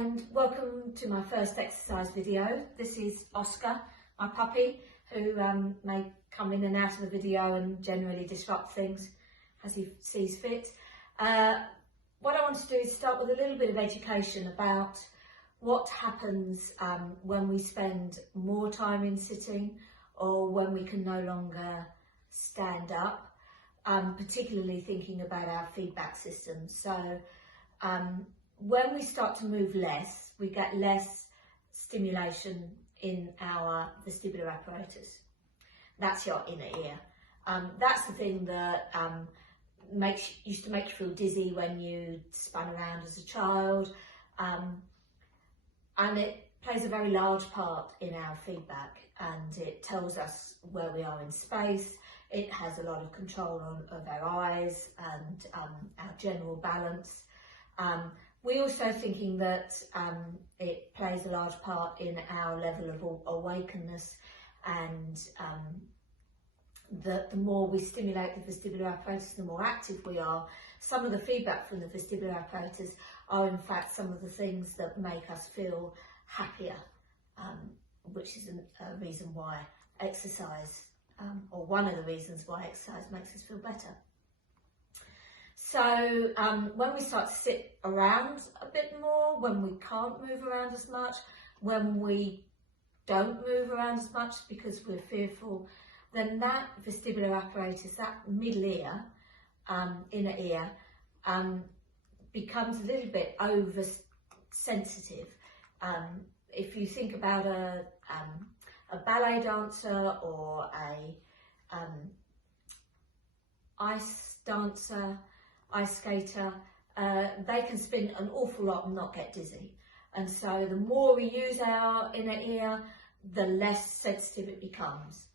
and welcome to my first exercise video. This is Oscar, my puppy, who may come in and out of the video and generally disrupt things as he sees fit. What I want to do is start with a little bit of education about what happens when we spend more time in sitting or when we can no longer stand up, particularly thinking about our feedback system. So when we start to move less, we get less stimulation in our vestibular apparatus. That's your inner ear. That's the thing that used to make you feel dizzy when you spun around as a child, and it plays a very large part in our feedback, and it tells us where we are in space. It has a lot of control of our eyes and our general balance. We're also thinking that it plays a large part in our level of awakeness, and the more we stimulate the vestibular apparatus, the more active we are. Some of the feedback from the vestibular apparatus are in fact some of the things that make us feel happier, which is a reason why exercise, or one of the reasons why exercise makes us feel better. So when we start to sit around a bit more, when we can't move around as much, when we don't move around as much because we're fearful, then that vestibular apparatus, that middle ear, inner ear, becomes a little bit oversensitive. If you think about a ballet dancer or a ice dancer, ice skater, they can spin an awful lot and not get dizzy. And so the more we use our inner ear, the less sensitive it becomes.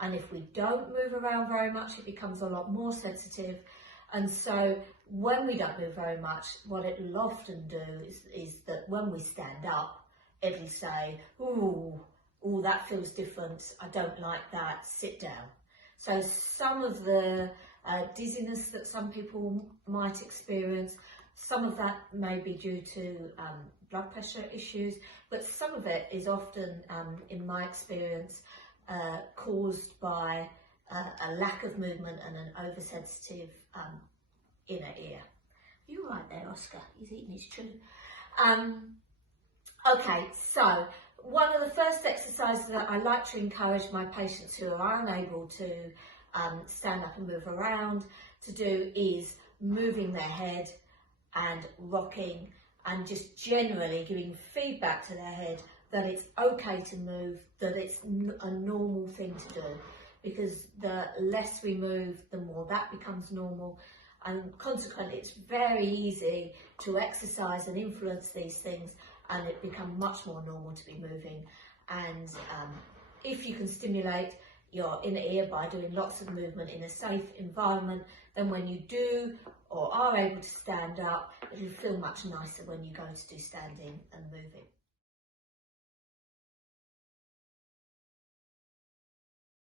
And if we don't move around very much, it becomes a lot more sensitive. And so when we don't move very much, what it will often do is that when we stand up, it'll say, ooh, that feels different, I don't like that, sit down. So some of the dizziness that some people might experience, some of that may be due to blood pressure issues, but some of it is often, in my experience, caused by a lack of movement and an oversensitive inner ear. You're right there, Oscar, he's eating his chew. Okay, so one of the first exercises that I like to encourage my patients who are unable to stand up and move around to do is moving their head and rocking, and just generally giving feedback to their head that it's okay to move, that it's a normal thing to do, because the less we move, the more that becomes normal, and consequently it's very easy to exercise and influence these things, and it becomes much more normal to be moving. And if you can stimulate your inner ear by doing lots of movement in a safe environment, then when you do or are able to stand up, it'll feel much nicer when you go to do standing and moving.